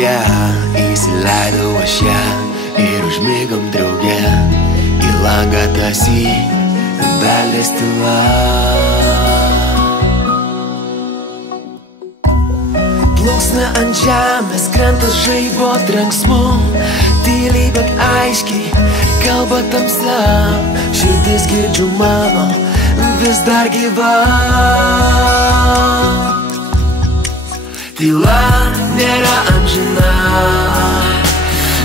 tamsoje įsileidau aš ją ir užmigom drauge. Į langą tąsy beldės tyla. Plunksna ant žemės krenta žaibo trenksmu. Tyliai, bet aiškiai kalba tamsa. Širdis girdžiu mano vis dar gyva. Tyla nėra amžina,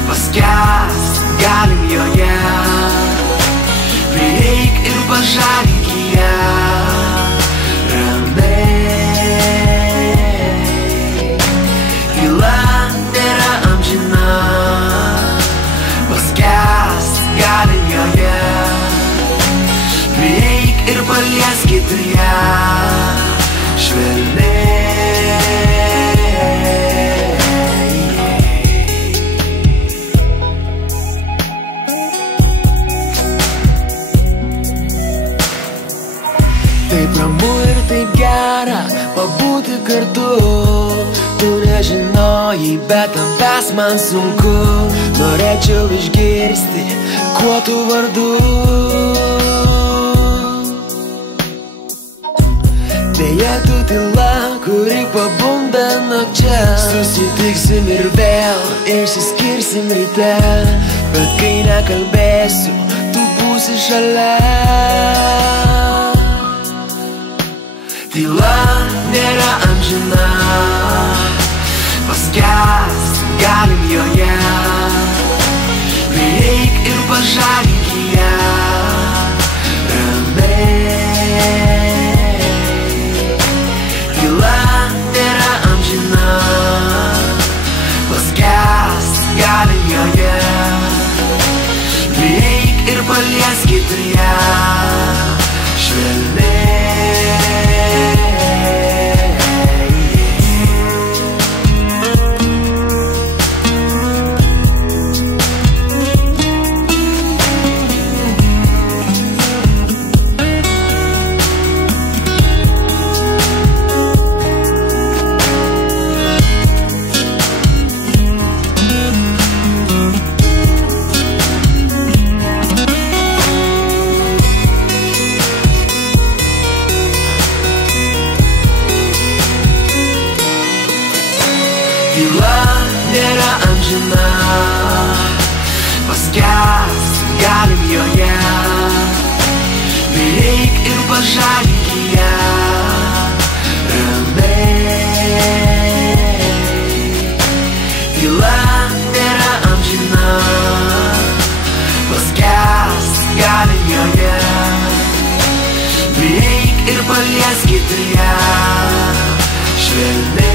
paskęst galim joje. Prieik ir pažadink ją ramiai. Tyla nėra amžina, paskęst galim joje. Prieik ir palieskit ją švelniai. Taip ramu ir taip gera pabūti kartu. Tu nežinojai, bet tavęs man sunku. Norėčiau išgirsti, kuo tu vardu. Deja, tu tyla, kuri pabunda nakčia. Susitiksim ir vėl išsiskirsim ryte. Bet kai nekalbėsiu, tu būsi šalia. Tyla nėra amžina, paskęst galim joje. Prieik ir pažadink ją ramiai. Tyla nėra amžina, paskęst galim joje. Prieik ir palieskit ją švelniai. Tyla nėra amžina, paskęst galim joje. Prieik ir pažadink ją ramiai. Tyla nėra amžina, paskęst galim joje. Prieik ir palieskit ją švelniai.